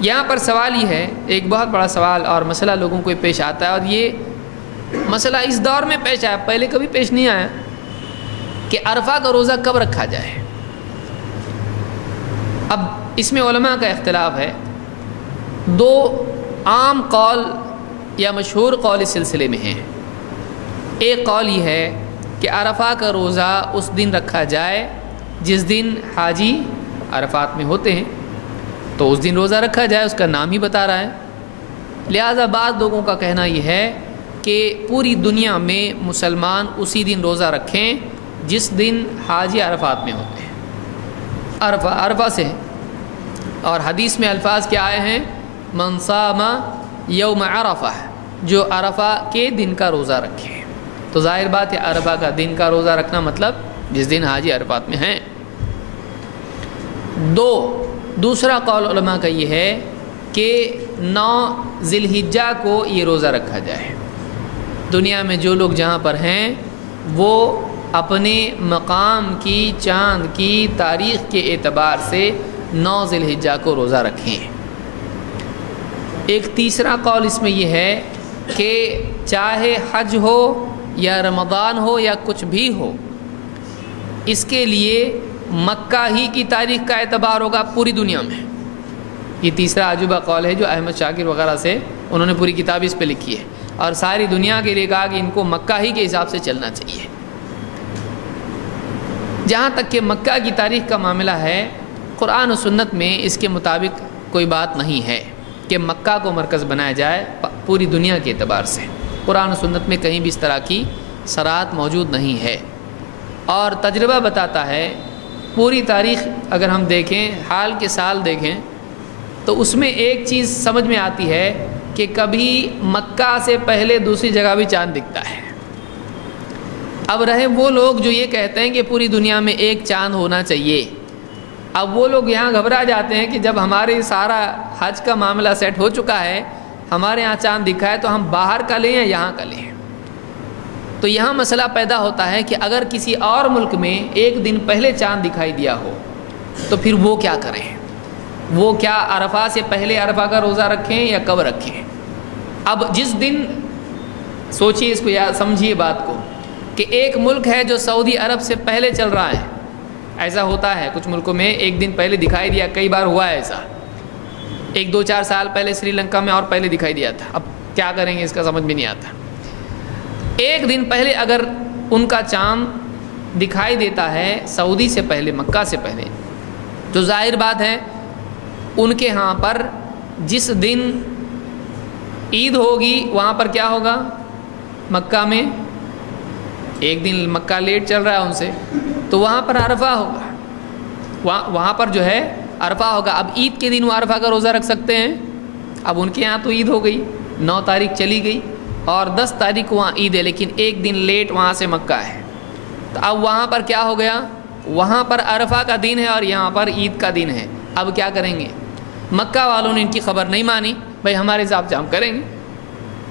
یہاں پر سوال یہ ہے، ایک بہت بڑا سوال اور مسئلہ لوگوں کو پیش آتا ہے، اور یہ مسئلہ اس دور میں پیش آیا، پہلے کبھی پیش نہیں آیا، کہ عرفہ کا روزہ کب رکھا جائے۔ اب اس میں علماء کا اختلاف ہے، دو عام قول یا مشہور قول اس سلسلے میں ہیں۔ ایک قول یہ ہے کہ عرفہ کا روزہ اس دن رکھا جائے جس دن حاجی عرفات میں ہوتے ہیں، تو اس دن روزہ رکھا جائے، اس کا نام ہی بتا رہا ہے۔ لہذا بعض لوگوں کا کہنا یہ ہے کہ پوری دنیا میں مسلمان اسی دن روزہ رکھیں جس دن حاجی عرفات میں ہوتے ہیں، عرفہ سے۔ اور حدیث میں الفاظ کیا آئے ہیں؟ من صام یوم عرفہ، جو عرفہ کے دن کا روزہ رکھے۔ تو ظاہر بات ہے عرفہ کا دن کا روزہ رکھنا مطلب جس دن حاجی عرفات میں ہیں۔ دوسرا قول علماء کا یہ ہے کہ 9 ذی الحجہ کو یہ روزہ رکھا جائے۔ دنیا میں جو لوگ جہاں پر ہیں وہ اپنے مقام کی چاند کی تاریخ کے اعتبار سے 9 ذی الحجہ کو روزہ رکھیں۔ ایک تیسرا قول اس میں یہ ہے کہ چاہے حج ہو یا رمضان ہو یا کچھ بھی ہو، اس کے لیے مکہ ہی کی تاریخ کا اعتبار ہوگا پوری دنیا میں۔ یہ تیسرا عجوبہ قول ہے جو احمد شاکر وغیرہ سے انہوں نے پوری کتاب اس پہ لکھی ہے، اور ساری دنیا کے لیے کہا کہ ان کو مکہ ہی کے حساب سے چلنا چاہیے۔ جہاں تک کہ مکہ کی تاریخ کا معاملہ ہے، قرآن و سنت میں اس کے مطابق کوئی بات نہیں ہے کہ مکہ کو مرکز بنایا جائے پوری دنیا کے اعتبار سے۔ قرآن و سنت میں کہیں بھی اس طرح کی صراحت موجود نہیں ہے، اور تجربہ بتاتا ہے پوری تاریخ اگر ہم دیکھیں، حال کے سال دیکھیں، تو اس میں ایک چیز سمجھ میں آتی ہے کہ کبھی مکہ سے پہلے دوسری جگہ بھی چاند دکھتا ہے۔ اب رہے وہ لوگ جو یہ کہتے ہیں کہ پوری دنیا میں ایک چاند ہونا چاہیے، اب وہ لوگ یہاں گھبرا جاتے ہیں کہ جب ہمارے سارا حج کا معاملہ سیٹ ہو چکا ہے، ہمارے یہاں چاند دکھا ہے، تو ہم باہر کا لیں یا یہاں کا لیں۔ تو یہاں مسئلہ پیدا ہوتا ہے کہ اگر کسی اور ملک میں ایک دن پہلے چاند دکھائی دیا ہو تو پھر وہ کیا کریں؟ وہ کیا عرفہ سے پہلے عرفہ کا روزہ رکھیں یا کب رکھیں؟ اب جس دن سوچیے، اس کو یا سمجھیے بات کو، کہ ایک ملک ہے جو سعودی عرب سے پہلے چل رہا ہے، ایسا ہوتا ہے کچھ ملکوں میں ایک دن پہلے دکھائی دیا، کئی بار ہوا ہے ایسا، 1-2-4 سال پہلے سری لنکا میں اور پہلے دکھائی دیا تھا، اب کیا کریں گے اس کا سمجھ بھی نہیں آتا۔ ایک دن پہلے اگر ان کا چاند دکھائی دیتا ہے سعودی سے پہلے، مکہ سے پہلے، تو ظاہر بات ہے ان کے ہاں پر جس دن عید ہوگی وہاں پر کیا ہوگا؟ مکہ میں ایک دن مکہ لیٹ چل رہا ہے ان سے، تو وہاں پر عرفہ ہوگا، وہاں پر جو ہے عرفہ ہوگا۔ اب عید کے دن وہ عرفہ کا روزہ رکھ سکتے ہیں؟ اب ان کے یہاں تو عید ہو گئی، 9 تاریخ چلی گئی اور 10 تاریخ کو وہاں عید ہے، لیکن ایک دن لیٹ وہاں سے مکہ ہے، تو اب وہاں پر کیا ہو گیا؟ وہاں پر عرفہ کا دن ہے اور یہاں پر عید کا دن ہے۔ اب کیا کریں گے؟ مکہ والوں نے ان کی خبر نہیں مانی، بھائی ہمارے حساب سے ہم کریں گے،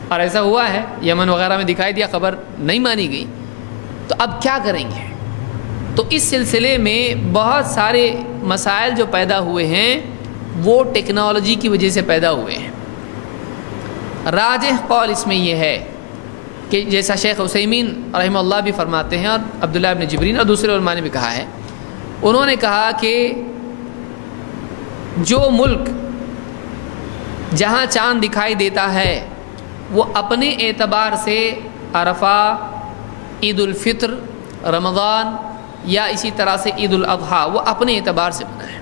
اور ایسا ہوا ہے، یمن وغیرہ میں دکھائی دیا، خبر نہیں مانی گئی، تو اب کیا کریں گے؟ تو اس سلسلے میں بہت سارے مسائل جو پیدا ہوئے ہیں وہ ٹیکنالوجی کی وجہ سے پیدا ہوئے ہیں۔ راجح قول اس میں یہ ہے کہ جیسا شیخ عثیمین رحمہ اللہ بھی فرماتے ہیں، اور عبداللہ ابن جبرین اور دوسرے علماء نے بھی کہا ہے، انہوں نے کہا کہ جو ملک جہاں چاند دکھائی دیتا ہے وہ اپنے اعتبار سے عرفہ، عید الفطر، رمضان یا اسی طرح سے عید الاضحیٰ وہ اپنے اعتبار سے منائیں،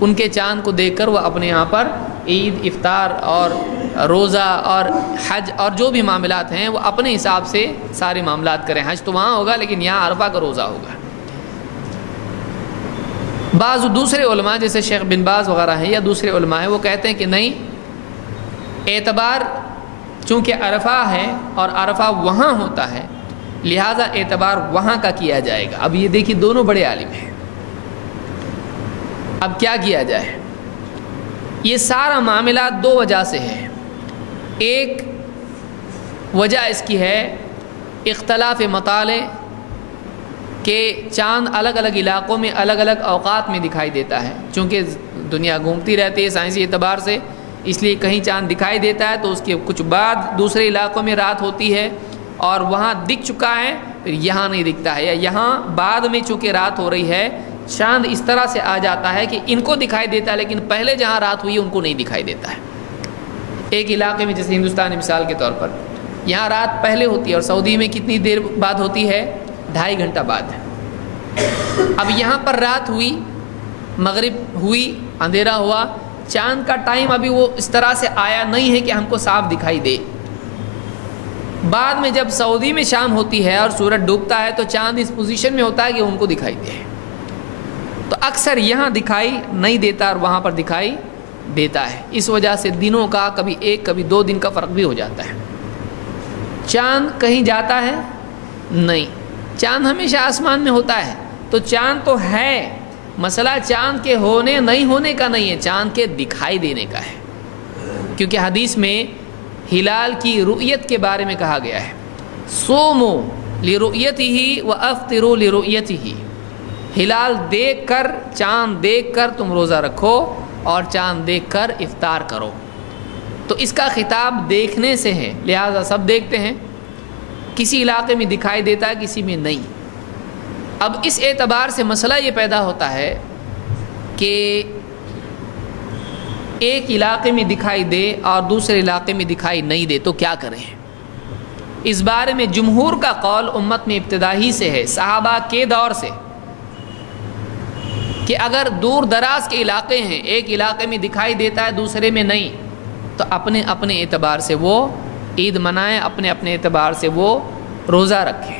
ان کے چاند کو دیکھ کر وہ اپنے یہاں پر عید، افطار اور روزہ اور حج اور جو بھی معاملات ہیں وہ اپنے حساب سے سارے معاملات کریں۔ حج تو وہاں ہوگا لیکن یہاں عرفہ کا روزہ ہوگا۔ بعض دوسرے علماء جیسے شیخ بن باز وغیرہ ہیں یا دوسرے علماء ہیں، وہ کہتے ہیں کہ نہیں، اعتبار چونکہ عرفہ ہے اور عرفہ وہاں ہوتا ہے لہذا اعتبار وہاں کا کیا جائے گا۔ اب یہ دیکھیے دونوں بڑے عالم ہیں، اب کیا کیا جائے؟ یہ سارا معاملہ 2 وجہ سے ہے۔ ایک وجہ اس کی ہے اختلاف مطالع، کہ چاند الگ الگ علاقوں میں الگ الگ اوقات میں دکھائی دیتا ہے، چونکہ دنیا گھومتی رہتی ہے سائنسی اعتبار سے، اس لیے کہیں چاند دکھائی دیتا ہے تو اس کے کچھ بعد دوسرے علاقوں میں رات ہوتی ہے اور وہاں دکھ چکا ہے، پھر یہاں نہیں دکھتا ہے، یا یہاں بعد میں چونکہ رات ہو رہی ہے چاند اس طرح سے آ جاتا ہے کہ ان کو دکھائی دیتا ہے لیکن پہلے جہاں رات ہوئی ان کو نہیں دکھائی دیتا ہے۔ ایک علاقے میں جیسے ہندوستان مثال کے طور پر یہاں رات پہلے ہوتی ہے اور سعودی میں کتنی دیر بعد ہوتی ہے؟ 2.5 گھنٹہ بعد ہے۔ اب یہاں پر رات ہوئی، مغرب ہوئی، اندھیرا ہوا، چاند کا ٹائم ابھی وہ اس طرح سے آیا نہیں ہے کہ ہم کو صاف دکھائی دے۔ بعد میں جب سعودی میں شام ہوتی ہے اور سورج ڈوبتا ہے تو چاند اس پوزیشن میں ہوتا ہے کہ ان کو دکھائی دے، تو اکثر یہاں دکھائی نہیں دیتا اور وہاں پر دکھائی دیتا ہے۔ اس وجہ سے دنوں کا کبھی 1 کبھی 2 دن کا فرق بھی ہو جاتا ہے۔ چاند کہیں جاتا ہے؟ نہیں، چاند ہمیشہ آسمان میں ہوتا ہے۔ تو چاند تو ہے، مسئلہ چاند کے ہونے نہیں ہونے کا نہیں ہے، چاند کے دکھائی دینے کا ہے، کیونکہ حدیث میں ہلال کی رؤیت کے بارے میں کہا گیا ہے، صوموا لرؤیتہ وافطروا لرؤیتہ، ہلال دیکھ کر، چاند دیکھ کر تم روزہ رکھو اور چاند دیکھ کر افطار کرو۔ تو اس کا خطاب دیکھنے سے ہے، لہذا سب دیکھتے ہیں، کسی علاقے میں دکھائی دیتا ہے کسی میں نہیں۔ اب اس اعتبار سے مسئلہ یہ پیدا ہوتا ہے کہ ایک علاقے میں دکھائی دے اور دوسرے علاقے میں دکھائی نہیں دے تو کیا کریں؟ اس بارے میں جمہور کا قول امت میں ابتدا ہی سے ہے، صحابہ کے دور سے، کہ اگر دور دراز کے علاقے ہیں، ایک علاقے میں دکھائی دیتا ہے دوسرے میں نہیں، تو اپنے اپنے اعتبار سے وہ عید منائیں، اپنے اپنے اعتبار سے وہ روزہ رکھیں۔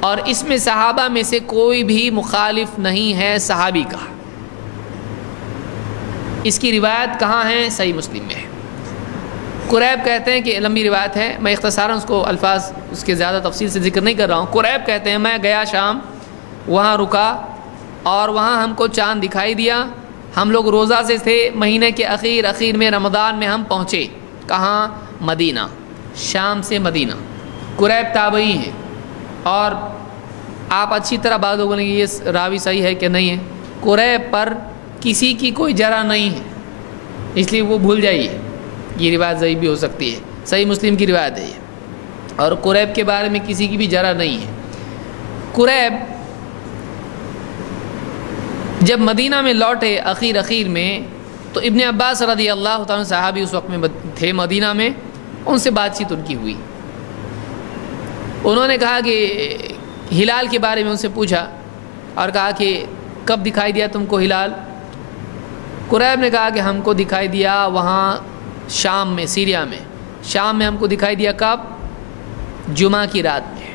اور اس میں صحابہ میں سے کوئی بھی مخالف نہیں ہے صحابی کا۔ اس کی روایت کہاں ہے؟ صحیح مسلم میں ہے۔ قریب کہتے ہیں کہ لمبی روایت ہے، میں اختصاراً اس کو الفاظ اس کے زیادہ تفصیل سے ذکر نہیں کر رہا ہوں۔ قریب کہتے ہیں میں گیا شام، وہاں رکا اور وہاں ہم کو چاند دکھائی دیا، ہم لوگ روزہ سے تھے، مہینے کے اخیر میں رمضان میں ہم پہنچے، کہاں؟ مدینہ، شام سے مدینہ۔ قریب تابعی ہیں اور آپ اچھی طرح بات بولیں گے یہ راوی صحیح ہے کہ نہیں ہے، قریب پر کسی کی کوئی جرح نہیں ہے، اس لیے وہ بھول جائیے، یہ روایت ضعیف بھی ہو سکتی ہے، صحیح مسلم کی روایت ہے یہ، اور قریب کے بارے میں کسی کی بھی جرح نہیں ہے۔ قریب جب مدینہ میں لوٹے اخیر میں تو ابن عباس رضی اللہ تعالیٰ صحابی اس وقت میں تھے مدینہ میں، ان سے بات چیت ان کی ہوئی، انہوں نے کہا کہ ہلال کے بارے میں ان سے پوچھا اور کہا کہ کب دکھائی دیا تم کو ہلال؟ قریب نے کہا کہ ہم کو دکھائی دیا وہاں شام میں، سیریا میں، شام میں ہم کو دکھائی دیا کب؟ جمعہ کی رات میں۔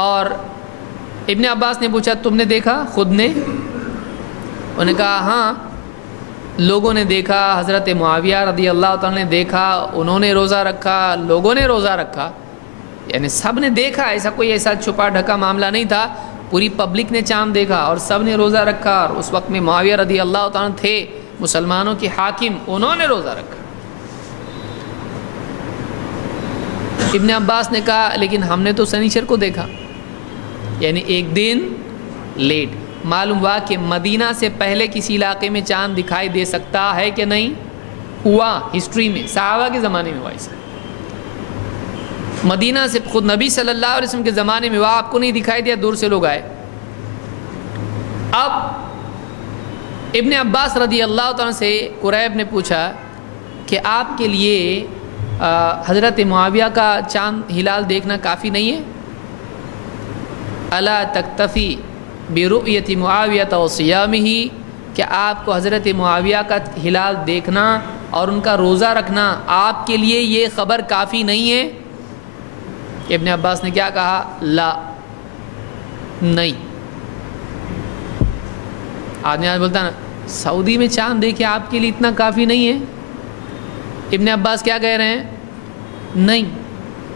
اور ابن عباس نے پوچھا تم نے دیکھا خود نے؟ انہوں نے کہا ہاں لوگوں نے دیکھا، حضرت معاویہ رضی اللہ تعالیٰ نے دیکھا، انہوں نے روزہ رکھا، لوگوں نے روزہ رکھا، یعنی سب نے دیکھا، ایسا چھپا ڈھکا معاملہ نہیں تھا، پوری پبلک نے چاند دیکھا اور سب نے روزہ رکھا، اور اس وقت میں معاویہ رضی اللہ تعالیٰ تھے مسلمانوں کے حاکم، انہوں نے روزہ رکھا۔ ابن عباس نے کہا لیکن ہم نے تو سنیچر کو دیکھا، یعنی ایک دن لیٹ۔ معلوم ہوا کہ مدینہ سے پہلے کسی علاقے میں چاند دکھائی دے سکتا ہے کہ نہیں؟ ہوا، ہسٹری میں صحابہ کے زمانے میں ہوا ایسا، مدینہ سے خود نبی صلی اللہ علیہ وسلم کے زمانے میں ہوا، آپ کو نہیں دکھائی دیا، دور سے لوگ آئے۔ اب ابن عباس رضی اللہ تعالیٰ سے قریب نے پوچھا کہ آپ کے لیے حضرت معاویہ کا چاند ہلال دیکھنا کافی نہیں ہے؟ الا تکتفی برؤیت معاویہ وصیامہ، کہ آپ کو حضرت معاویہ کا ہلال دیکھنا اور ان کا روزہ رکھنا آپ کے لیے یہ خبر کافی نہیں ہے؟ ابن عباس نے کیا کہا؟ لا، نہیں۔ آدمی آج بولتا نا سعودی میں چاند دیکھے آپ کے لیے اتنا کافی نہیں ہے؟ ابن عباس کیا کہہ رہے ہیں؟ نہیں،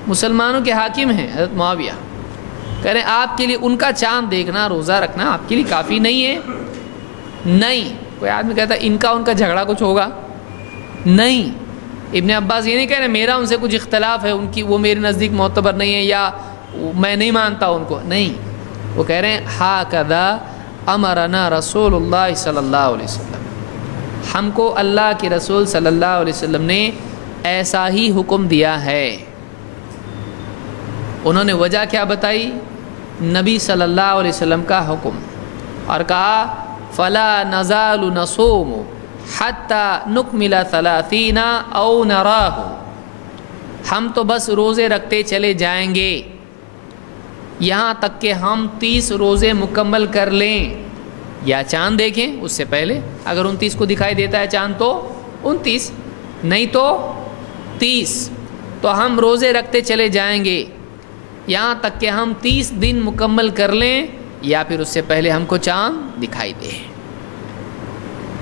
مسلمانوں کے حاکم ہیں حضرت معاویہ، کہہ رہے ہیں آپ کے لیے ان کا چاند دیکھنا، روزہ رکھنا آپ کے لیے کافی نہیں ہے؟ نہیں۔ کوئی آدمی کہتا ہے ان کا جھگڑا کچھ ہوگا؟ نہیں، ابن عباس یہ نہیں کہہ رہے میرا ان سے کچھ اختلاف ہے، ان کی وہ میرے نزدیک معتبر نہیں ہے یا میں نہیں مانتا ان کو، نہیں، وہ کہہ رہے ہیں ہاکذا امرنا رسول اللہ صلی اللہ علیہ وسلم، ہم کو اللہ کے رسول صلی اللہ علیہ وسلم نے ایسا ہی حکم دیا ہے۔ انہوں نے وجہ کیا بتائی؟ نبی صلی اللہ علیہ وسلم کا حکم، اور کہا فلا نزال نصوم حتی نکمل 30 او نراہ، ہم تو بس روزے رکھتے چلے جائیں گے یہاں تک کہ ہم 30 روزے مکمل کر لیں، یا چاند دیکھیں اس سے پہلے، اگر 29 کو دکھائی دیتا ہے چاند تو 29، نہیں تو 30، تو ہم روزے رکھتے چلے جائیں گے یہاں تک کہ ہم 30 دن مکمل کر لیں، یا پھر اس سے پہلے ہم کو چاند دکھائی دے۔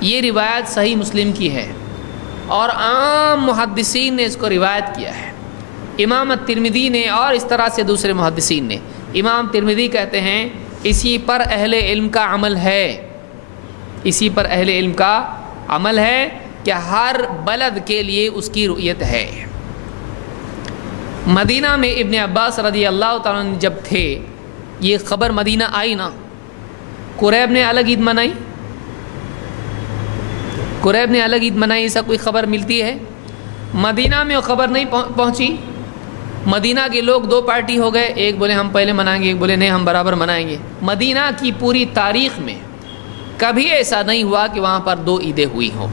یہ روایت صحیح مسلم کی ہے، اور عام محدثین نے اس کو روایت کیا ہے۔ امام ترمذی نے اور اس طرح سے دوسرے محدثین نے۔ امام ترمذی کہتے ہیں اسی پر اہل علم کا عمل ہے، اسی پر اہل علم کا عمل ہے کہ ہر بلد کے لیے اس کی رؤیت ہے۔ مدینہ میں ابن عباس رضی اللہ تعالیٰ عنہ جب تھے، یہ خبر مدینہ آئی نا، قریب نے الگ عید منائی، قریب نے الگ عید منائی، ایسا کوئی خبر ملتی ہے؟ مدینہ میں وہ خبر نہیں پہنچی۔ مدینہ کے لوگ دو پارٹی ہو گئے، ایک بولے ہم پہلے منائیں گے، ایک بولے نہیں ہم برابر منائیں گے۔ مدینہ کی پوری تاریخ میں کبھی ایسا نہیں ہوا کہ وہاں پر دو عیدیں ہوئی ہوں،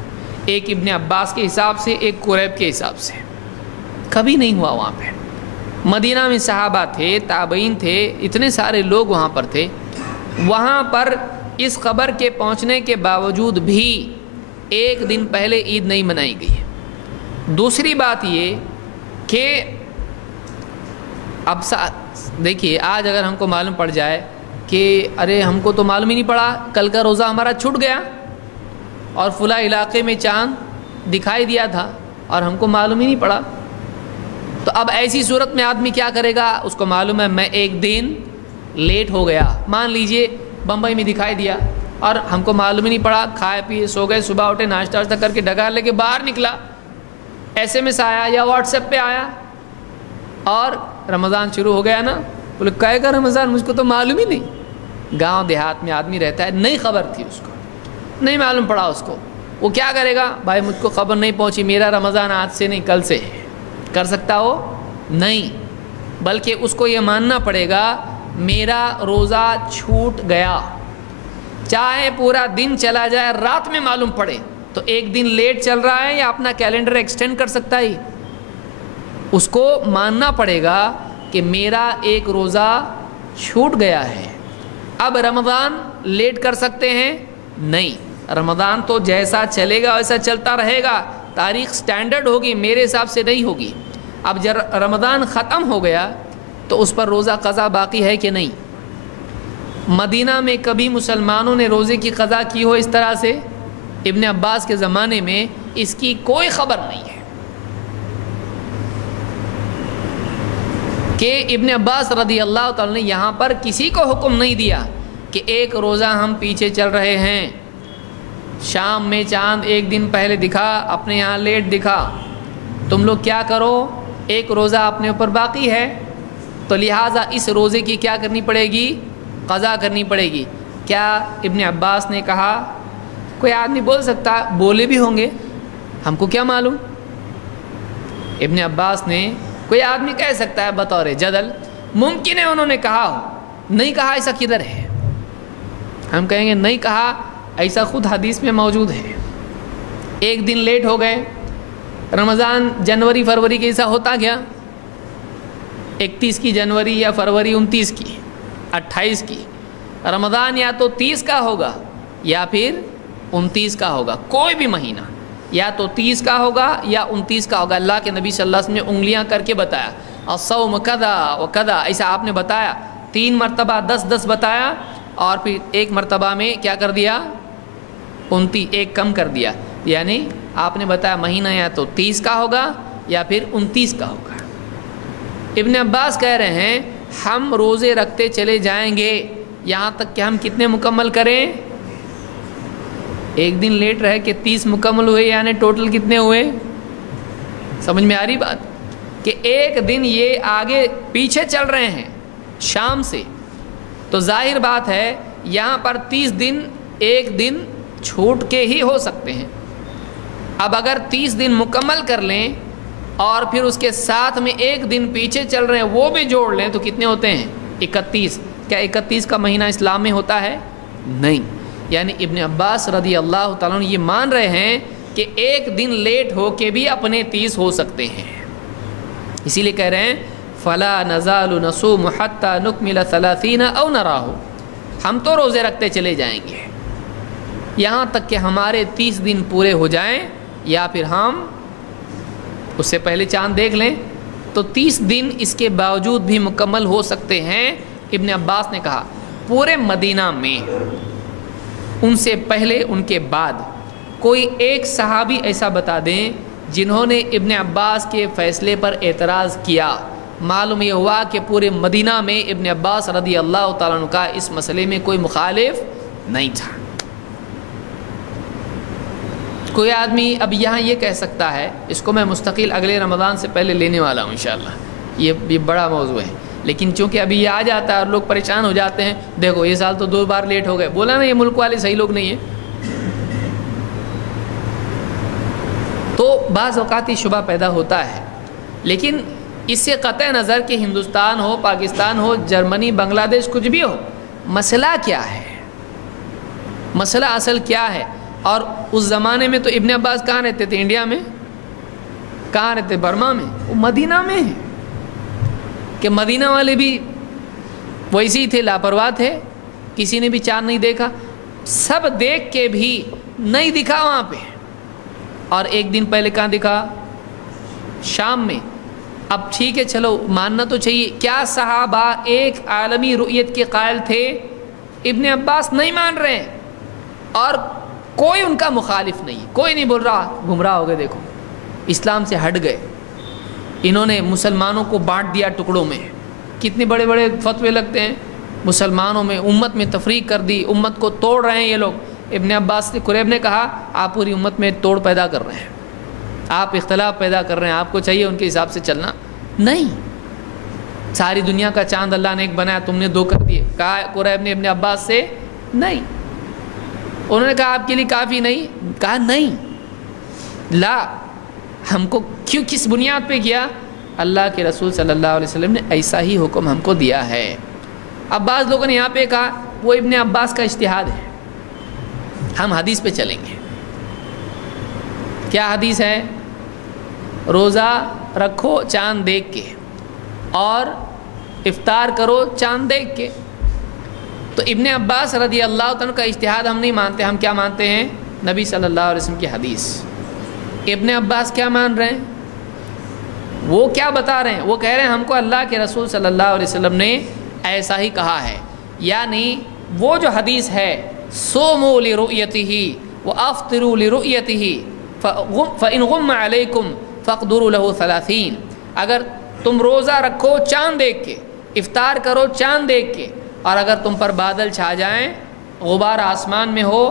ایک ابن عباس کے حساب سے، ایک قریب کے حساب سے، کبھی نہیں ہوا وہاں پہ۔ مدینہ میں صحابہ تھے، تابعین تھے، اتنے سارے لوگ وہاں پر تھے، وہاں پر اس خبر کے پہنچنے کے باوجود بھی ایک دن پہلے عید نہیں منائی گئی۔ دوسری بات یہ کہ اب دیکھیے آج اگر ہم کو معلوم پڑ جائے کہ ارے ہم کو تو معلوم ہی نہیں پڑا، کل کا روزہ ہمارا چھوٹ گیا اور فلاں علاقے میں چاند دکھائی دیا تھا اور ہم کو معلوم ہی نہیں پڑا، تو اب ایسی صورت میں آدمی کیا کرے گا؟ اس کو معلوم ہے میں ایک دن لیٹ ہو گیا، مان لیجئے بمبئی میں دکھائی دیا اور ہم کو معلوم ہی نہیں پڑا، کھائے پیے سو گئے، صبح اٹھے ناشتہ واشتہ کر کے ڈگار لے کے باہر نکلا، ایس ایم ایس آیا یا واٹس ایپ پہ آیا اور رمضان شروع ہو گیا نا، بولے کہے گا رمضان، مجھ کو تو معلوم ہی نہیں۔ گاؤں دیہات میں آدمی رہتا ہے، نئی خبر تھی اس کو، نہیں معلوم پڑا اس کو، وہ کیا کرے گا؟ بھائی مجھ کو خبر نہیں پہنچی، میرا رمضان آج سے نہیں کل سے ہے، کر سکتا ہو؟ نہیں، بلکہ اس کو یہ ماننا پڑے گا میرا روزہ چھوٹ گیا، چاہے پورا دن چلا جائے، رات میں معلوم پڑے تو ایک دن لیٹ چل رہا ہے یا اپنا کیلنڈر ایکسٹینڈ کر سکتا ہے، اس کو ماننا پڑے گا کہ میرا ایک روزہ چھوٹ گیا ہے۔ اب رمضان لیٹ کر سکتے ہیں؟ نہیں، رمضان تو جیسا چلے گا ویسا چلتا رہے گا، تاریخ سٹینڈرڈ ہوگی، میرے حساب سے نہیں ہوگی۔ اب جب رمضان ختم ہو گیا تو اس پر روزہ قضا باقی ہے کہ نہیں؟ مدینہ میں کبھی مسلمانوں نے روزے کی قضا کی ہو اس طرح سے؟ ابن عباس کے زمانے میں اس کی کوئی خبر نہیں ہے کہ ابن عباس رضی اللہ تعالیٰ نے یہاں پر کسی کو حکم نہیں دیا کہ ایک روزہ ہم پیچھے چل رہے ہیں، شام میں چاند ایک دن پہلے دکھا، اپنے یہاں لیٹ دکھا، تم لوگ کیا کرو، ایک روزہ اپنے اوپر باقی ہے تو لہٰذا اس روزے کی کیا کرنی پڑے گی؟ قضا کرنی پڑے گی۔ کیا ابن عباس نے کہا؟ کوئی آدمی بول سکتا، بولے بھی ہوں گے، ہم کو کیا معلوم؟ ابن عباس نے، کوئی آدمی کہہ سکتا ہے بطور جدل، ممکن ہے انہوں نے کہا ہو، نہیں کہا ایسا کدھر ہے؟ ہم کہیں گے نہیں کہا، ایسا خود حدیث میں موجود ہے۔ ایک دن لیٹ ہو گئے، رمضان جنوری فروری کے ایسا ہوتا گیا، 31 کی جنوری یا فروری 29 کی 28 کی، رمضان یا تو 30 کا ہوگا یا پھر 29 کا ہوگا، کوئی بھی مہینہ یا تو 30 کا ہوگا یا 29 کا ہوگا۔ اللہ کے نبی صلی اللہ علیہ وسلم نے انگلیاں کر کے بتایا، الصوم کذا و کذا، ایسا آپ نے بتایا، 3 مرتبہ 10 بتایا، اور پھر ایک مرتبہ میں کیا کر دیا؟ 29، ایک کم کر دیا، یعنی آپ نے بتایا مہینہ یا تو 30 کا ہوگا یا پھر 29 کا ہوگا۔ ابن عباس کہہ رہے ہیں ہم روزے رکھتے چلے جائیں گے یہاں تک کہ ہم کتنے مکمل کریں؟ ایک دن لیٹ رہے کہ 30 مکمل ہوئے، یعنی ٹوٹل کتنے ہوئے؟ سمجھ میں آ رہی بات؟ کہ ایک دن یہ آگے پیچھے چل رہے ہیں شام سے، تو ظاہر بات ہے یہاں پر 30 دن ایک دن چھوٹ کے ہی ہو سکتے ہیں. اب اگر 30 دن مکمل کر لیں اور پھر اس کے ساتھ میں ایک دن پیچھے چل رہے ہیں وہ بھی جوڑ لیں تو کتنے ہوتے ہیں؟ 31. کیا 31 کا مہینہ اسلام میں ہوتا ہے؟ نہیں. یعنی ابن عباس رضی اللہ تعالیٰ عنہ یہ مان رہے ہیں کہ ایک دن لیٹ ہو کے بھی اپنے 30 ہو سکتے ہیں. اسی لیے کہہ رہے ہیں فلا نزال نصوم حتى نكمل 30 او نراہ، ہم تو روزے رکھتے چلے جائیں گے یہاں تک کہ ہمارے 30 دن پورے ہو جائیں یا پھر ہم اس سے پہلے چاند دیکھ لیں. تو 30 دن اس کے باوجود بھی مکمل ہو سکتے ہیں. ابن عباس نے کہا پورے مدینہ میں ان سے پہلے ان کے بعد کوئی ایک صحابی ایسا بتا دیں جنہوں نے ابن عباس کے فیصلے پر اعتراض کیا. معلوم یہ ہوا کہ پورے مدینہ میں ابن عباس رضی اللہ تعالیٰ عنہ کا اس مسئلے میں کوئی مخالف نہیں تھا. کوئی آدمی اب یہاں یہ کہہ سکتا ہے، اس کو میں مستقل اگلے رمضان سے پہلے لینے والا ہوں انشاءاللہ، یہ بڑا موضوع ہے، لیکن چونکہ ابھی یہ آ جاتا ہے اور لوگ پریشان ہو جاتے ہیں، دیکھو یہ سال تو 2 بار لیٹ ہو گئے، بولا نا یہ ملک والے صحیح لوگ نہیں ہیں. تو بعض اوقات یہ شبہ پیدا ہوتا ہے، لیکن اس سے قطع نظر کہ ہندوستان ہو، پاکستان ہو، جرمنی، بنگلہ دیش، کچھ بھی ہو، مسئلہ کیا ہے، مسئلہ اصل کیا ہے. اور اس زمانے میں تو ابن عباس کہاں رہتے تھے؟ انڈیا میں. کہاں رہتے؟ برما میں. وہ مدینہ میں ہے کہ مدینہ والے بھی ویسے ہی تھے، لاپرواہ تھے، کسی نے بھی چاند نہیں دیکھا، سب دیکھ کے بھی نہیں دکھا وہاں پہ. اور ایک دن پہلے کہاں دکھا؟ شام میں. اب ٹھیک ہے چلو ماننا تو چاہیے، کیا صحابہ ایک عالمی رؤیت کے قائل تھے؟ ابن عباس نہیں مان رہے ہیں اور کوئی ان کا مخالف نہیں، کوئی نہیں بول رہا گمراہ ہو گئے، دیکھو اسلام سے ہٹ گئے، انہوں نے مسلمانوں کو بانٹ دیا ٹکڑوں میں. کتنے بڑے بڑے فتوے لگتے ہیں مسلمانوں میں، امت میں تفریق کر دی، امت کو توڑ رہے ہیں یہ لوگ. ابن عباس نے قریب نے کہا آپ پوری امت میں توڑ پیدا کر رہے ہیں، آپ اختلاف پیدا کر رہے ہیں، آپ کو چاہیے ان کے حساب سے چلنا. نہیں، ساری دنیا کا چاند اللہ نے ایک بنایا، تم نے 2 کر دیے. کہا قریب نے ابن عباس سے نہیں. انہوں نے کہا آپ کے لیے کافی نہیں؟ کہا نہیں، لا، ہم کو کیوں، کس بنیاد پہ کیا؟ اللہ کے رسول صلی اللہ علیہ وسلم نے ایسا ہی حکم ہم کو دیا ہے. اب بعض لوگوں نے یہاں پہ کہا وہ ابن عباس کا اجتہاد ہے، ہم حدیث پہ چلیں گے. کیا حدیث ہے؟ روزہ رکھو چاند دیکھ کے اور افطار کرو چاند دیکھ کے. تو ابن عباس رضی اللہ عنہ کا اجتہاد ہم نہیں مانتے، ہم کیا مانتے ہیں؟ نبی صلی اللہ علیہ وسلم کی حدیث. ابن عباس کیا مان رہے ہیں؟ وہ کیا بتا رہے ہیں؟ وہ کہہ رہے ہیں ہم کو اللہ کے رسول صلی اللہ علیہ وسلم نے ایسا ہی کہا ہے. یعنی وہ جو حدیث ہے صوموا لرؤیتہ وافطروا لرؤیتہ فإن غم علیکم فاقدروا له 30، اگر تم روزہ رکھو چاند دیکھ کے، افطار کرو چاند دیکھ کے، اور اگر تم پر بادل چھا جائیں، غبار آسمان میں ہو،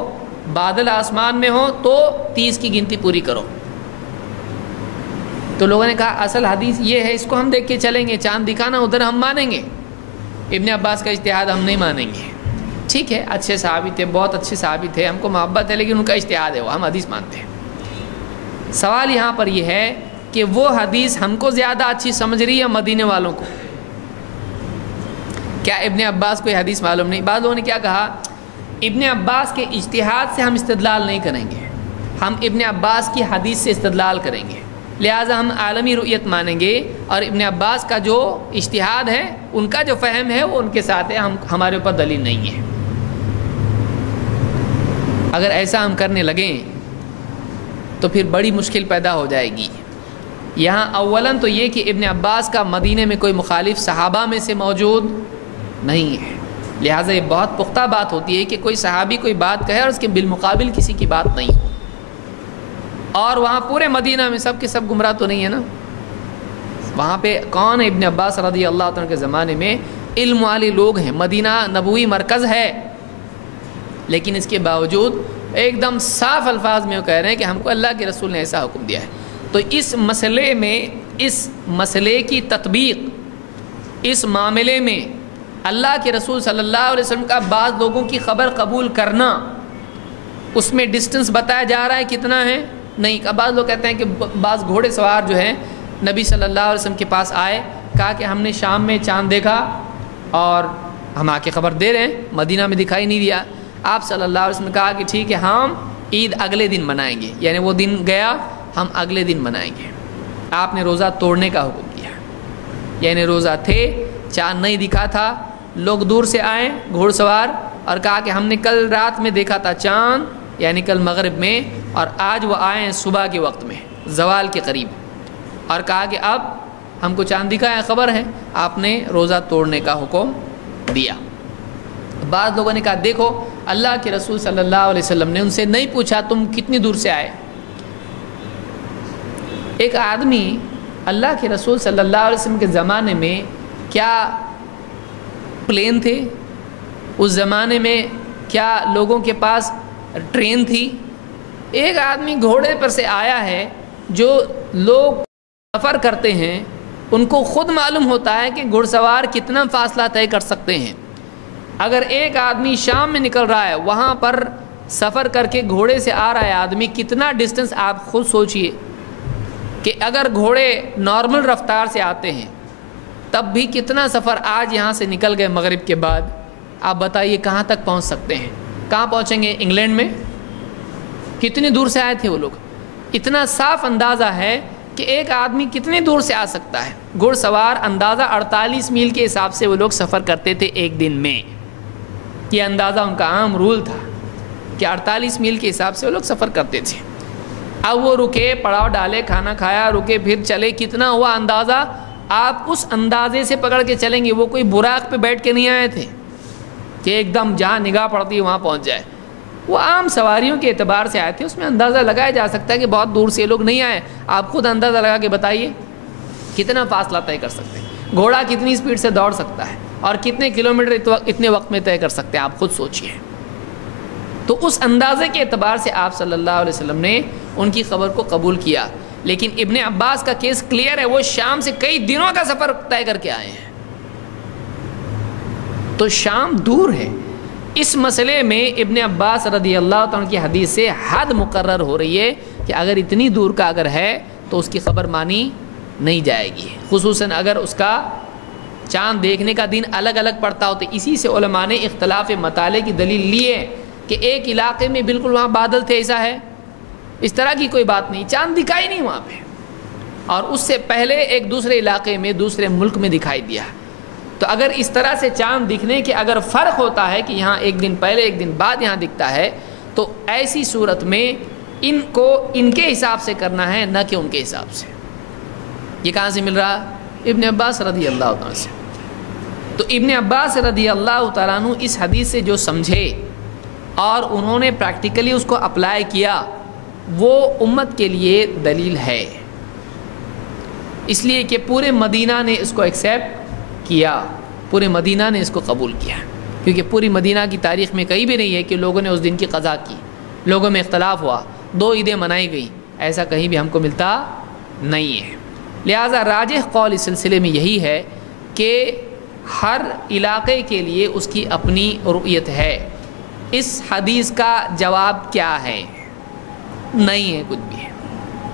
بادل آسمان میں ہو، تو 30 کی گنتی پوری کرو. تو لوگوں نے کہا اصل حدیث یہ ہے، اس کو ہم دیکھ کے چلیں گے، چاند دکھانا ادھر ہم مانیں گے، ابن عباس کا اجتہاد ہم نہیں مانیں گے. ٹھیک ہے، اچھے صحابی تھے، بہت اچھے صحابی تھے، ہم کو محبت ہے، لیکن ان کا اجتہاد ہے، وہ ہم حدیث مانتے ہیں. سوال یہاں پر یہ ہے کہ وہ حدیث ہم کو زیادہ اچھی سمجھ رہی ہے مدینے والوں کو؟ کیا ابن عباس کو یہ حدیث معلوم نہیں؟ بعض لوگوں نے کیا کہا، ابن عباس کے اجتہاد سے ہم استدلال نہیں کریں گے، ہم ابن عباس کی حدیث سے استدلال کریں گے، لہٰذا ہم عالمی رؤیت مانیں گے، اور ابن عباس کا جو اجتہاد ہے، ان کا جو فہم ہے، وہ ان کے ساتھ ہے، ہمارے اوپر دلیل نہیں ہے. اگر ایسا ہم کرنے لگیں تو پھر بڑی مشکل پیدا ہو جائے گی. یہاں اولاً تو یہ کہ ابن عباس کا مدینے میں کوئی مخالف صحابہ میں سے موجود نہیں ہے، لہٰذا یہ بہت پختہ بات ہوتی ہے کہ کوئی صحابی کوئی بات کہے اور اس کے بالمقابل کسی کی بات نہیں ہو. اور وہاں پورے مدینہ میں سب کے سب گمراہ تو نہیں ہے نا، وہاں پہ کون ہے؟ ابن عباس رضی اللہ عنہ کے زمانے میں علم والے لوگ ہیں، مدینہ نبوی مرکز ہے، لیکن اس کے باوجود ایک دم صاف الفاظ میں وہ کہہ رہے ہیں کہ ہم کو اللہ کے رسول نے ایسا حکم دیا ہے. تو اس مسئلے میں، اس مسئلے کی تطبیق، اس معاملے میں اللہ کے رسول صلی اللہ علیہ وسلم کا بعض لوگوں کی خبر قبول کرنا، اس میں ڈسٹنس بتایا جا رہا ہے کتنا ہے؟ نہیں. بعض لوگ کہتے ہیں کہ بعض گھوڑے سوار جو ہیں نبی صلی اللہ علیہ وسلم کے پاس آئے، کہا کہ ہم نے شام میں چاند دیکھا اور ہم آ کے خبر دے رہے ہیں، مدینہ میں دکھائی نہیں دیا. آپ صلی اللہ علیہ وسلم نے کہا کہ ٹھیک ہے، ہم عید اگلے دن منائیں گے، یعنی وہ دن گیا ہم اگلے دن منائیں گے. آپ نے روزہ توڑنے کا حکم کیا، یعنی روزہ تھے، چاند نہیں دکھا تھا، لوگ دور سے آئے گھوڑ سوار اور کہا کہ ہم نے کل رات میں دیکھا تھا چاند، یعنی کل مغرب میں، اور آج وہ آئے ہیں صبح کے وقت میں زوال کے قریب، اور کہا کہ اب ہم کو چاند دکھا ہے، خبر ہے. آپ نے روزہ توڑنے کا حکم دیا. بعض لوگوں نے کہا دیکھو اللہ کے رسول صلی اللہ علیہ وسلم نے ان سے نہیں پوچھا تم کتنی دور سے آئے. ایک آدمی اللہ کے رسول صلی اللہ علیہ وسلم کے زمانے میں کیا پلین تھے؟ اس زمانے میں کیا لوگوں کے پاس ٹرین تھی؟ ایک آدمی گھوڑے پر سے آیا ہے. جو لوگ سفر کرتے ہیں ان کو خود معلوم ہوتا ہے کہ گھڑ سوار کتنا فاصلہ طے کر سکتے ہیں. اگر ایک آدمی شام میں نکل رہا ہے، وہاں پر سفر کر کے گھوڑے سے آ رہا ہے آدمی، کتنا ڈسٹنس آپ خود سوچئے کہ اگر گھوڑے نارمل رفتار سے آتے ہیں تب بھی کتنا سفر آج یہاں سے نکل گئے مغرب کے بعد. آپ بتائیے کہاں تک پہنچ سکتے ہیں؟ کہاں پہنچیں گے؟ انگلینڈ میں. کتنی دور سے آئے تھے وہ لوگ؟ اتنا صاف اندازہ ہے کہ ایک آدمی کتنی دور سے آ سکتا ہے. گھڑ سوار اندازہ 48 میل کے حساب سے وہ لوگ سفر کرتے تھے ایک دن میں. یہ اندازہ ان کا عام رول تھا کہ 48 میل کے حساب سے وہ لوگ سفر کرتے تھے. اب وہ رکے، پڑاؤ ڈالے، کھانا کھایا، رکے، پھر چلے. کتنا ہوا اندازہ؟ آپ اس اندازے سے پکڑ کے چلیں گے. وہ کوئی براق پہ بیٹھ کے نہیں آئے تھے کہ ایک دم جہاں نگاہ پڑتی ہے وہاں پہنچ جائے. وہ عام سواریوں کے اعتبار سے آئے تھے. اس میں اندازہ لگایا جا سکتا ہے کہ بہت دور سے لوگ نہیں آئے. آپ خود اندازہ لگا کے بتائیے کتنا فاصلہ طے کر سکتے ہیں. گھوڑا کتنی سپیڈ سے دوڑ سکتا ہے اور کتنے کلومیٹر اتنے وقت میں طے کر سکتے ہیں، آپ خود سوچئے. تو اس اندازے کے اعتبار سے آپ صلی اللہ علیہ وسلم نے ان کی خبر کو قبول کیا. لیکن ابن عباس کا کیس کلیئر ہے، وہ شام سے کئی دنوں کا سفر طے کر کے آئے ہیں. تو شام دور ہے. اس مسئلے میں ابن عباس رضی اللہ عنہ کی حدیث سے حد مقرر ہو رہی ہے کہ اگر اتنی دور کا اگر ہے تو اس کی خبر مانی نہیں جائے گی، خصوصاً اگر اس کا چاند دیکھنے کا دن الگ الگ پڑتا ہو. تو اسی سے علماء نے اختلاف مطالعے کی دلیل لی ہے کہ ایک علاقے میں بالکل وہاں بادل تھے، ایسا ہے، اس طرح کی کوئی بات نہیں، چاند دکھائی نہیں وہاں پہ، اور اس سے پہلے ایک دوسرے علاقے میں دوسرے ملک میں دکھائی دیا. تو اگر اس طرح سے چاند دکھنے کے اگر فرق ہوتا ہے کہ یہاں ایک دن پہلے ایک دن بعد یہاں دکھتا ہے، تو ایسی صورت میں ان کو ان کے حساب سے کرنا ہے، نہ کہ ان کے حساب سے. یہ کہاں سے مل رہا؟ ابن عباس رضی اللہ عنہ سے. تو ابن عباس رضی اللہ تعالیٰ عنہ اس حدیث سے جو سمجھے اور انہوں نے پریکٹیکلی اس کو اپلائی کیا، وہ امت کے لیے دلیل ہے. اس لیے کہ پورے مدینہ نے اس کو ایکسیپٹ کیا، پورے مدینہ نے اس کو قبول کیا. کیونکہ پوری مدینہ کی تاریخ میں کہیں بھی نہیں ہے کہ لوگوں نے اس دن کی قضا کی، لوگوں میں اختلاف ہوا، 2 عیدیں منائی گئیں، ایسا کہیں بھی ہم کو ملتا نہیں ہے. لہٰذا راجح قول اس سلسلے میں یہی ہے کہ ہر علاقے کے لیے اس کی اپنی رؤیت ہے. اس حدیث کا جواب کیا ہے؟ نہیں ہے کچھ بھی.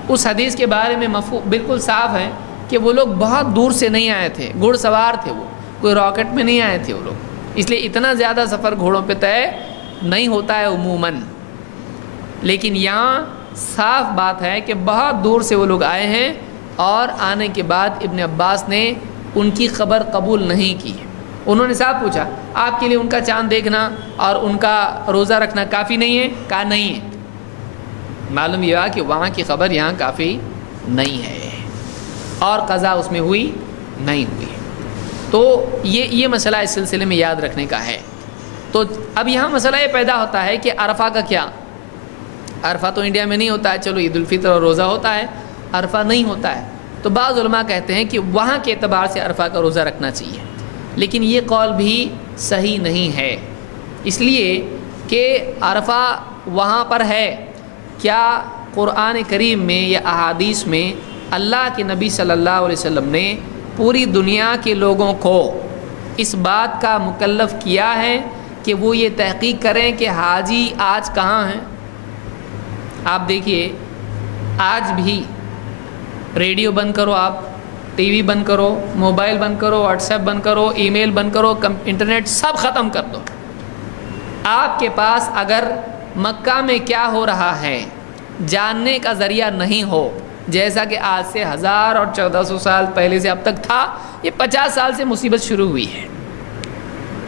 اس حدیث کے بارے میں مفہوم بالکل صاف ہے کہ وہ لوگ بہت دور سے نہیں آئے تھے، گھڑ سوار تھے، وہ کوئی راکٹ میں نہیں آئے تھے وہ لوگ. اس لیے اتنا زیادہ سفر گھوڑوں پہ طے نہیں ہوتا ہے عموماً. لیکن یہاں صاف بات ہے کہ بہت دور سے وہ لوگ آئے ہیں، اور آنے کے بعد ابن عباس نے ان کی خبر قبول نہیں کی. انہوں نے صاحب پوچھا آپ کے لیے ان کا چاند دیکھنا اور ان کا روزہ رکھنا کافی نہیں ہے؟ کہا نہیں ہے. معلوم یہ ہوا کہ وہاں کی خبر یہاں کافی نہیں ہے اور قضا اس میں ہوئی نہیں ہوئی. تو یہ مسئلہ اس سلسلے میں یاد رکھنے کا ہے. تو اب یہاں مسئلہ یہ پیدا ہوتا ہے کہ عرفہ کا کیا؟ عرفہ تو انڈیا میں نہیں ہوتا ہے، چلو عید الفطر اور روزہ ہوتا ہے، عرفہ نہیں ہوتا ہے. تو بعض علماء کہتے ہیں کہ وہاں کے اعتبار سے عرفہ کا روزہ رکھنا چاہیے. لیکن یہ قول بھی صحیح نہیں ہے، اس لیے کہ عرفہ وہاں پر ہے. کیا قرآن کریم میں یا احادیث میں اللہ کے نبی صلی اللہ علیہ وسلم نے پوری دنیا کے لوگوں کو اس بات کا مکلف کیا ہے کہ وہ یہ تحقیق کریں کہ حاجی آج کہاں ہیں. آپ دیکھیے آج بھی ریڈیو بند کرو، آپ ٹی وی بند کرو، موبائل بند کرو، واٹس ایپ بند کرو، ای میل بند کرو، انٹرنیٹ سب ختم کر دو. آپ کے پاس اگر مکہ میں کیا ہو رہا ہے جاننے کا ذریعہ نہیں ہو، جیسا کہ آج سے 1000 اور 1400 سال پہلے سے اب تک تھا، یہ 50 سال سے مصیبت شروع ہوئی ہے.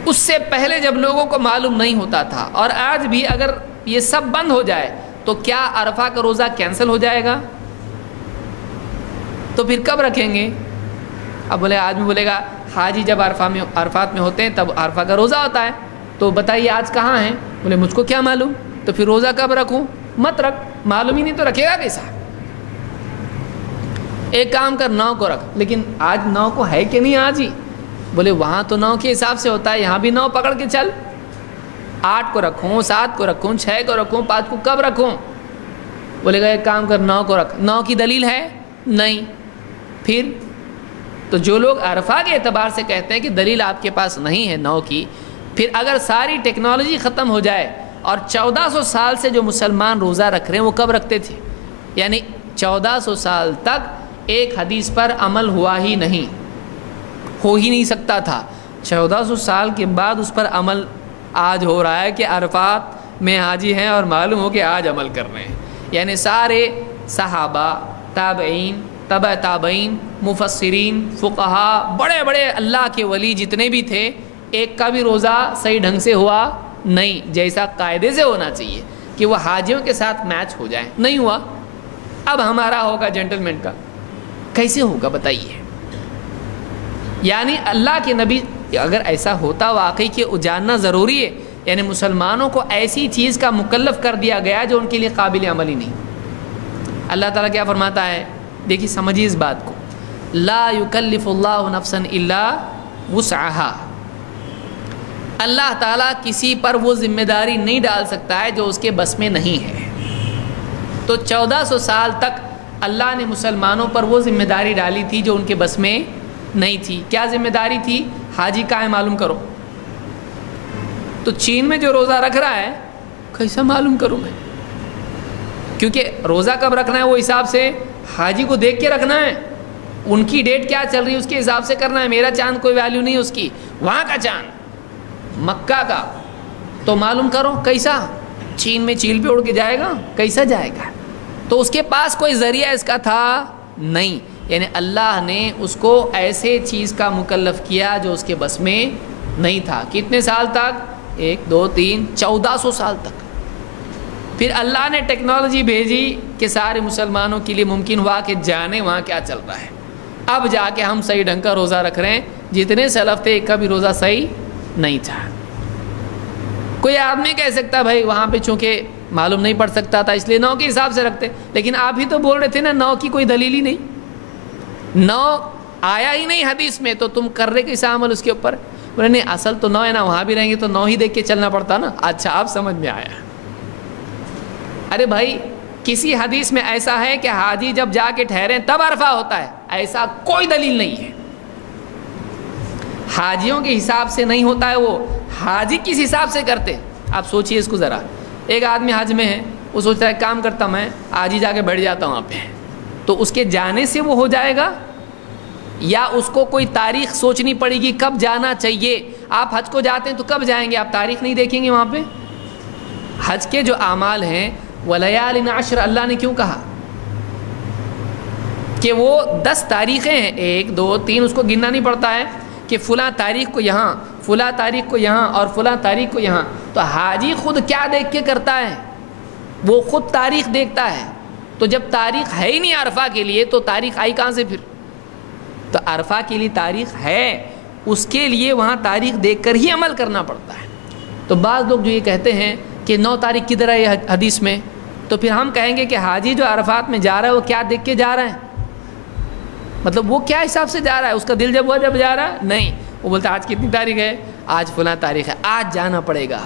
اس سے پہلے جب لوگوں کو معلوم نہیں ہوتا تھا، اور آج بھی اگر یہ سب بند ہو جائے تو کیا عرفہ کا روزہ کینسل ہو جائے گا؟ تو پھر کب رکھیں گے؟ اب بولے آدمی بولے گا حاجی جب عرفات میں ہوتے ہیں تب عرفہ کا روزہ ہوتا ہے، تو بتائیے آج کہاں ہیں؟ بولے مجھ کو کیا معلوم، تو پھر روزہ کب رکھوں؟ مت رکھ، معلوم ہی نہیں تو رکھے گا کیسا؟ ایک کام کر 9 کو رکھ. لیکن آج 9 کو ہے کہ نہیں آج ہی؟ بولے وہاں تو 9 کے حساب سے ہوتا ہے، یہاں بھی 9 پکڑ کے چل. 8 کو رکھوں، 7 کو رکھوں، 6 کو رکھوں، 5 کو کب رکھوں؟ بولے گا ایک کام کر 9 کو رکھ. 9 کی دلیل ہے؟ نہیں. پھر تو جو لوگ عرفہ کے اعتبار سے کہتے ہیں کہ دلیل آپ کے پاس نہیں ہے 9 کی، پھر اگر ساری ٹیکنالوجی ختم ہو جائے اور 1400 سال سے جو مسلمان روزہ رکھ رہے ہیں وہ کب رکھتے تھے؟ یعنی 1400 سال تک ایک حدیث پر عمل ہوا ہی نہیں، ہو ہی نہیں سکتا تھا. 1400 سال کے بعد اس پر عمل آج ہو رہا ہے کہ عرفات میں حاجی ہیں اور معلوم ہو کہ آج عمل کر رہے ہیں. یعنی سارے صحابہ، تابعین، تبع تابعین، مفسرین، فقہا، بڑے بڑے اللہ کے ولی جتنے بھی تھے، ایک کا بھی روزہ صحیح ڈھنگ سے ہوا نہیں جیسا قاعدے سے ہونا چاہیے کہ وہ حاجیوں کے ساتھ میچ ہو جائے، نہیں ہوا. اب ہمارا ہوگا جنٹلمین کا، کیسے ہوگا بتائیے؟ یعنی اللہ کے نبی اگر ایسا ہوتا واقعی کہ جاننا ضروری ہے، یعنی مسلمانوں کو ایسی چیز کا مکلف کر دیا گیا جو ان کے لیے قابل عمل ہی نہیں. اللہ تعالیٰ کیا فرماتا ہے؟ دیکھیے سمجھیے اس بات کو، لا یکلف اللہ نفسا الا وسعها. اللہ تعالیٰ کسی پر وہ ذمہ داری نہیں ڈال سکتا ہے جو اس کے بس میں نہیں ہے. تو 1400 سال تک اللہ نے مسلمانوں پر وہ ذمہ داری ڈالی تھی جو ان کے بس میں نہیں تھی. کیا ذمہ داری تھی؟ حاجی کہاں ہے معلوم کرو. تو چین میں جو روزہ رکھ رہا ہے کیسا معلوم کروں میں؟ کیونکہ روزہ کب رکھنا ہے وہ حساب سے حاجی کو دیکھ کے رکھنا ہے، ان کی ڈیٹ کیا چل رہی ہے اس کے حساب سے کرنا ہے. میرا چاند کوئی ویلیو نہیں اس کی، وہاں کا چاند مکہ کا. تو معلوم کرو کیسا؟ چین میں چیل پہ اڑ کے جائے گا؟ کیسا جائے گا؟ تو اس کے پاس کوئی ذریعہ اس کا تھا نہیں. یعنی اللہ نے اس کو ایسے چیز کا مکلف کیا جو اس کے بس میں نہیں تھا. کتنے سال تک؟ 1 2 3 1400 سال تک. پھر اللہ نے ٹیکنالوجی بھیجی کہ سارے مسلمانوں کے لیے ممکن ہوا کہ جانے وہاں کیا چل رہا ہے. اب جا کے ہم صحیح ڈھنگ کا روزہ رکھ رہے ہیں. جتنے سلف تھے ایک کا بھی روزہ صحیح نہیں تھا. کوئی آدمی کہہ سکتا بھائی وہاں پہ چونکہ معلوم نہیں پڑ سکتا تھا اس لیے 9 کے حساب سے رکھتے، لیکن آپ ہی تو بول رہے تھے نا 9 کی کوئی دلیل ہی نہیں، 9 آیا ہی نہیں حدیث میں، تو تم کر رہے کیسا عمل اس کے اوپر؟ بولے نہیں اصل تو 9 ہے نا، وہاں بھی رہیں گے تو 9 ہی دیکھ کے چلنا پڑتا نا. اچھا آپ سمجھ میں آیا. ارے بھائی کسی حدیث میں ایسا ہے کہ حاجی جب جا کے ٹھہریں تب عرفہ ہوتا ہے؟ ایسا کوئی دلیل نہیں ہے. حاجیوں کے حساب سے نہیں ہوتا ہے، وہ حاجی کس حساب سے کرتے؟ آپ سوچئے اس کو ذرا. ایک آدمی حج میں ہے، وہ سوچتا ہے کام کرتا میں آج ہی جا کے بیٹھ جاتا ہوں وہاں پہ، تو اس کے جانے سے وہ ہو جائے گا یا اس کو کوئی تاریخ سوچنی پڑے گی کب جانا چاہیے؟ آپ حج کو جاتے ہیں تو کب جائیں گے؟ آپ تاریخ نہیں دیکھیں گے وہاں پہ؟ حج کے جو اعمال ہیں وَلَيَالٍ عَشْرٍ اللہ نے کیوں کہا؟ کہ وہ 10 تاریخیں ہیں، 1 2 3 اس کو گننا نہیں پڑتا ہے کہ فلاں تاریخ کو یہاں، فلاں تاریخ کو یہاں اور فلاں تاریخ کو یہاں. تو حاجی خود کیا دیکھ کے کرتا ہے؟ وہ خود تاریخ دیکھتا ہے. تو جب تاریخ ہے ہی نہیں عرفہ کے لیے تو تاریخ آئی کہاں سے پھر؟ تو عرفہ کے لیے تاریخ ہے، اس کے لیے وہاں تاریخ دیکھ کر ہی عمل کرنا پڑتا ہے. تو بعض لوگ جو یہ کہتے ہیں کہ 9 تاریخ کدھر ہے حدیث میں، تو پھر ہم کہیں گے کہ حاجی جو عرفات میں جا رہا ہے وہ کیا دیکھ کے جا رہا ہے؟ مطلب وہ کیا حساب سے جا رہا ہے؟ اس کا دل جب ہوا جب جا رہا ہے؟ نہیں، وہ بولتا ہے آج کتنی تاریخ ہے؟ آج فلاں تاریخ ہے، آج جانا پڑے گا.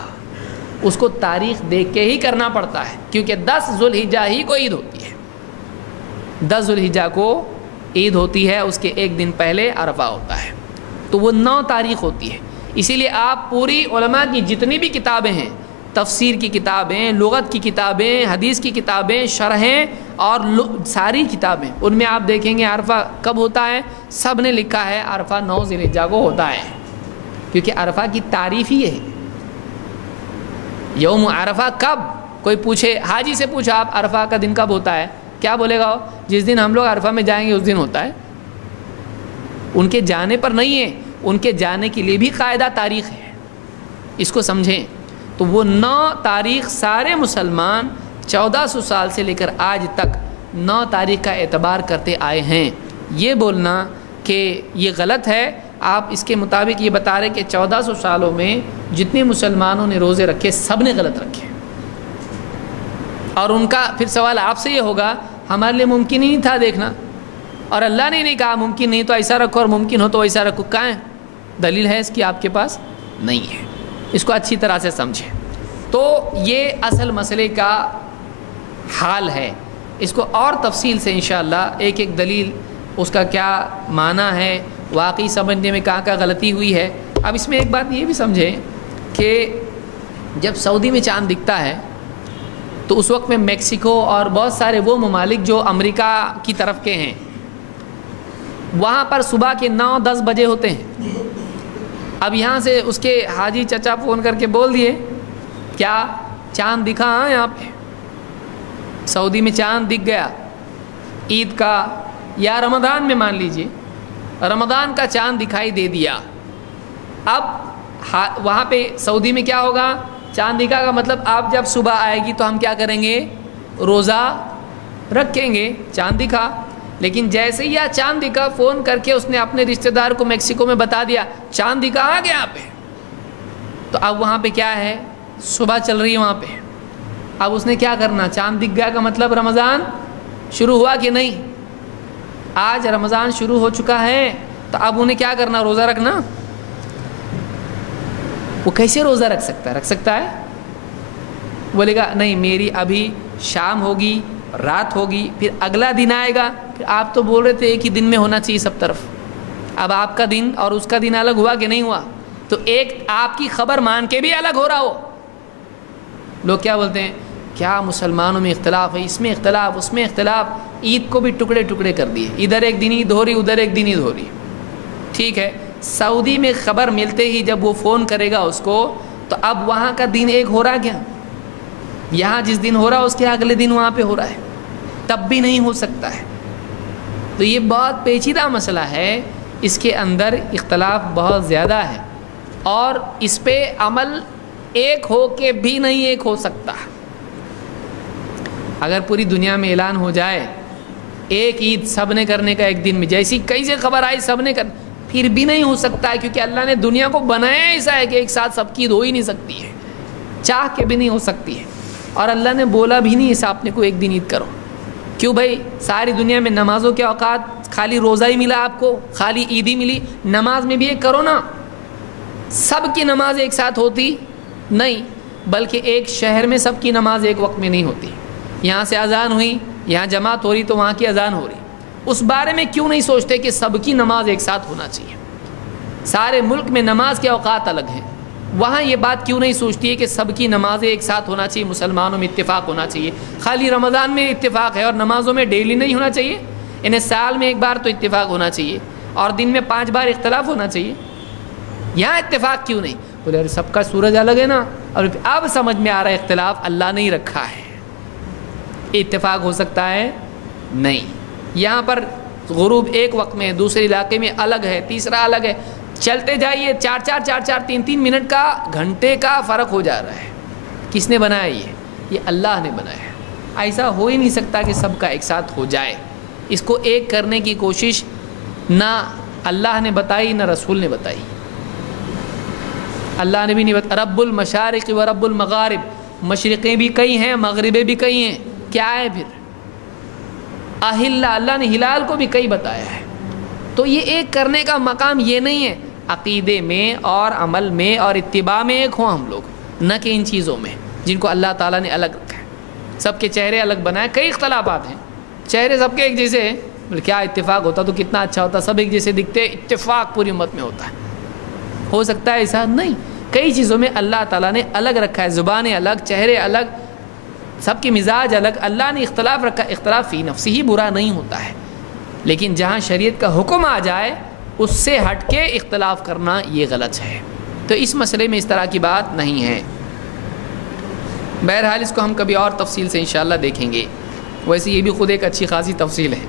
اس کو تاریخ دیکھ کے ہی کرنا پڑتا ہے، کیونکہ 10 ذو الحجہ ہی کو عید ہوتی ہے. 10 ذو الحجہ کو عید ہوتی ہے، اس کے ایک دن پہلے عرفہ ہوتا ہے. تو وہ 9 تاریخ ہوتی ہے. اسی لیے آپ پوری علماء کی جتنی بھی کتابیں ہیں، تفسیر کی کتابیں، لغت کی کتابیں، حدیث کی کتابیں، شرحیں اور ساری کتابیں، ان میں آپ دیکھیں گے عرفہ کب ہوتا ہے، سب نے لکھا ہے عرفہ 9 ذی الحجہ کو ہوتا ہے، کیونکہ عرفہ کی تعریف ہی ہے. یوم عرفہ کب، کوئی پوچھے، حاجی سے پوچھا آپ عرفہ کا دن کب ہوتا ہے، کیا بولے گا وہ؟ جس دن ہم لوگ عرفہ میں جائیں گے اس دن ہوتا ہے. ان کے جانے پر نہیں ہے، ان کے جانے کے لیے بھی قاعدہ تاریخ ہے، اس کو سمجھیں. تو وہ 9 تاریخ سارے مسلمان 1400 سال سے لے کر آج تک 9 تاریخ کا اعتبار کرتے آئے ہیں. یہ بولنا کہ یہ غلط ہے. آپ اس کے مطابق یہ بتا رہے کہ 1400 سالوں میں جتنے مسلمانوں نے روزے رکھے سب نے غلط رکھے. اور ان کا پھر سوال آپ سے یہ ہوگا ہمارے لیے ممکن ہی نہیں تھا دیکھنا، اور اللہ نے نہیں کہا ممکن نہیں تو ایسا رکھو اور ممکن ہو تو ایسا رکھو. کہاں ہے دلیل؟ ہے اس کی آپ کے پاس؟ نہیں ہے. اس کو اچھی طرح سے سمجھیں. تو یہ اصل مسئلے کا حال ہے. اس کو اور تفصیل سے انشاءاللہ ایک ایک دلیل، اس کا کیا معنی ہے، واقعی سمجھنے میں کہاں غلطی ہوئی ہے. اب اس میں ایک بات یہ بھی سمجھیں کہ جب سعودی میں چاند دکھتا ہے تو اس وقت میں میکسیکو اور بہت سارے وہ ممالک جو امریکہ کی طرف کے ہیں، وہاں پر صبح کے 9-10 بجے ہوتے ہیں. اب یہاں سے اس کے حاجی چچا فون کر کے بول دیے کیا چاند دکھا؟ ہاں یہاں پہ سعودی میں چاند دکھ گیا عید کا، یا رمضان میں مان لیجئے رمضان کا چاند دکھائی دے دیا. اب وہاں پہ سعودی میں کیا ہوگا؟ چاند دکھا کا مطلب آپ جب صبح آئے گی تو ہم کیا کریں گے؟ روزہ رکھیں گے. چاند دکھا. لیکن جیسے ہی چاند دکھا فون کر کے اس نے اپنے رشتہ دار کو میکسیکو میں بتا دیا چاند دکھا آ گیا پہ، تو اب وہاں پہ کیا ہے؟ صبح چل رہی ہے وہاں پہ. اب اس نے کیا کرنا؟ چاند دکھ گیا کا مطلب رمضان شروع ہوا کہ نہیں؟ آج رمضان شروع ہو چکا ہے، تو اب انہیں کیا کرنا؟ روزہ رکھنا. وہ کیسے روزہ رکھ سکتا ہے؟ رکھ سکتا ہے؟ بولے گا نہیں میری ابھی شام ہوگی، رات ہوگی، پھر اگلا دن آئے گا. پھر آپ تو بول رہے تھے ایک ہی دن میں ہونا چاہیے سب طرف. اب آپ کا دن اور اس کا دن الگ ہوا کہ نہیں ہوا؟ تو ایک آپ کی خبر مان کے بھی الگ ہو رہا ہو. لوگ کیا بولتے ہیں؟ کیا مسلمانوں میں اختلاف ہے، اس میں اختلاف، اس میں اختلاف. عید کو بھی ٹکڑے ٹکڑے کر دیے، ادھر ایک دن عید ہو رہی، ادھر ایک دن عید ہو رہی. ٹھیک ہے، سعودی میں خبر ملتے ہی جب وہ فون کرے گا اس کو، تو اب وہاں کا دن ایک ہو رہا کیا؟ یہاں جس دن ہو رہا اس کے اگلے دن وہاں پہ ہو رہا ہے، تب بھی نہیں ہو سکتا ہے. تو یہ بہت پیچیدہ مسئلہ ہے، اس کے اندر اختلاف بہت زیادہ ہے، اور اس پہ عمل ایک ہو کے بھی نہیں ایک ہو سکتا. اگر پوری دنیا میں اعلان ہو جائے ایک عید سب نے کرنے کا ایک دن میں، جیسی کئی سے خبر آئی سب نے کرنا، پھر بھی نہیں ہو سکتا ہے، کیونکہ اللہ نے دنیا کو بنایا ایسا ہے کہ ایک ساتھ سب کی عید ہو ہی نہیں سکتی ہے، چاہ کے بھی نہیں ہو سکتی ہے. اور اللہ نے بولا بھی نہیں ایسا اپنے کو ایک دن عید کرو. کیوں بھائی؟ ساری دنیا میں نمازوں کے اوقات خالی روزہ ہی ملا آپ کو، خالی عید ہی ملی، نماز میں بھی ایک کرو نا. سب کی نماز ایک ساتھ ہوتی نہیں، بلکہ ایک شہر میں سب کی نماز ایک وقت میں نہیں ہوتی. یہاں سے اذان ہوئی، یہاں جماعت ہو رہی تو وہاں کی اذان ہو رہی. اس بارے میں کیوں نہیں سوچتے کہ سب کی نماز ایک ساتھ ہونا چاہیے؟ سارے ملک میں نماز کے اوقات الگ ہیں، وہاں یہ بات کیوں نہیں سوچتی ہے کہ سب کی نمازیں ایک ساتھ ہونا چاہیے، مسلمانوں میں اتفاق ہونا چاہیے؟ خالی رمضان میں اتفاق ہے اور نمازوں میں ڈیلی نہیں ہونا چاہیے؟ انہیں سال میں ایک بار تو اتفاق ہونا چاہیے، اور دن میں 5 بار اختلاف ہونا چاہیے. یہاں اتفاق کیوں نہیں؟ بولے ارے سب کا سورج الگ ہے نا. اور اب سمجھ میں آ رہا ہے اختلاف اللہ نے ہی رکھا ہے. اتفاق ہو سکتا ہے؟ نہیں. یہاں پر غروب ایک وقت میں، دوسرے علاقے میں الگ ہے، تیسرا الگ ہے. چلتے جائیے 4-4 3-3 منٹ کا، گھنٹے کا فرق ہو جا رہا ہے. کس نے بنایا؟ یہ اللہ نے بنایا ہے. ایسا ہو ہی نہیں سکتا کہ سب کا ایک ساتھ ہو جائے. اس کو ایک کرنے کی کوشش نہ اللہ نے بتائی نہ رسول نے بتائی. اللہ نے بھی نہیں بتایا. رب المشارق و رب المغارب، مشرقیں بھی کئی ہیں، مغربیں بھی کئی ہیں. کیا ہے پھر؟ اللہ نے ہلال کو بھی کئی بتایا ہے. تو یہ ایک کرنے کا مقام یہ نہیں ہے. عقیدے میں اور عمل میں اور اتباع میں ایک ہوں ہم لوگ، نہ کہ ان چیزوں میں جن کو اللہ تعالیٰ نے الگ رکھا ہے. سب کے چہرے الگ بنائے، کئی اختلافات ہیں، چہرے سب کے ایک جیسے ہیں. کیا اتفاق ہوتا تو کتنا اچھا ہوتا، سب ایک جیسے دکھتے، اتفاق پوری امت میں ہوتا ہے. ہو سکتا ہے ایسا؟ نہیں. کئی چیزوں میں اللہ تعالیٰ نے الگ رکھا ہے، زبانیں الگ، چہرے الگ، سب کے مزاج الگ، اللہ نے اختلاف رکھا. اختلاف فی نفسی ہی برا نہیں ہوتا ہے، لیکن جہاں شریعت کا حکم آ جائے اس سے ہٹ کے اختلاف کرنا یہ غلط ہے. تو اس مسئلے میں اس طرح کی بات نہیں ہے. بہرحال اس کو ہم کبھی اور تفصیل سے انشاءاللہ دیکھیں گے. ویسے یہ بھی خود ایک اچھی خاصی تفصیل ہے.